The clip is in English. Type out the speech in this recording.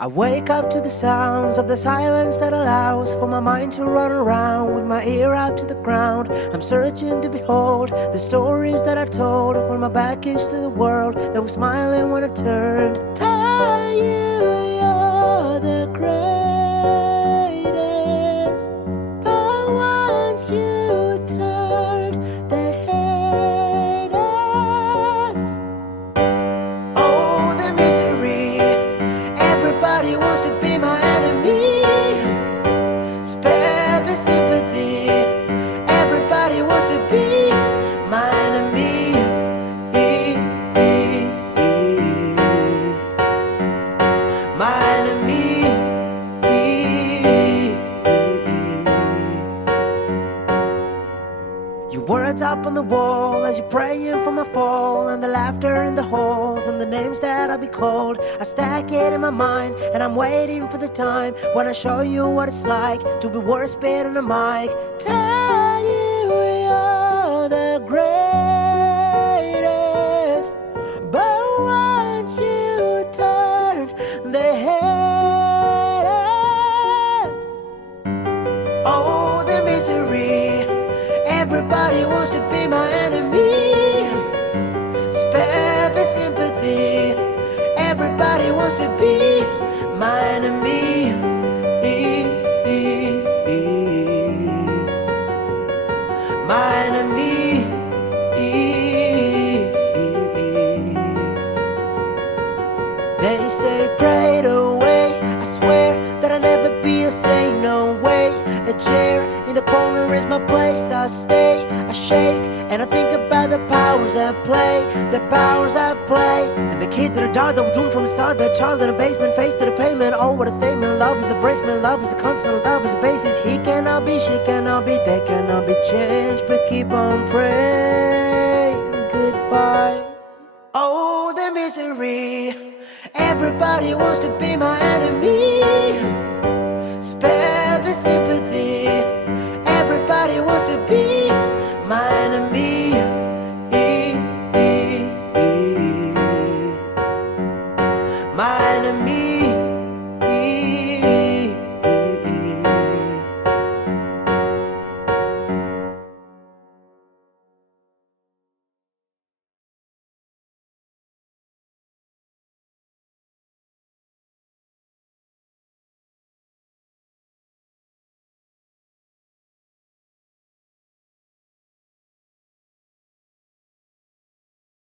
I wake up to the sounds of the silence that allows for my mind to run around with my ear out to the ground. I'm searching to behold the stories that I told when my back is to the world that was smiling when I turned. Tell you you're the greatest, but once you turned, they hate us. Oh, the misery. Everybody wants to be my enemy. Spare the sympathy. Everybody wants to be my enemy. My enemy. Your words up on the wall as you're praying for my fall, and the laughter in the halls and the names that I'll be called. I stack it in my mind and I'm waiting for the time when I show you what it's like to be worth spitting a mic. Tell you you're the greatest, but once you turn, they hate us. Oh, the misery. Everybody wants to be my enemy. Spare the sympathy. Everybody wants to be my enemy. My enemy. They say prayed away. I swear that I'll never be a saint, no way. A chair in the corner is my place. I stay, I shake, and I think about the powers at play. The powers at play. And the kids that are dark that were doomed from the start. That child in a basement, face to the pavement. Oh, what a statement. Love is a bracement. Love is a constant. Love is a basis. He cannot be, she cannot be, they cannot be changed. But keep on praying. Goodbye. Oh, the misery. Everybody wants to be my enemy. Spare the sympathy.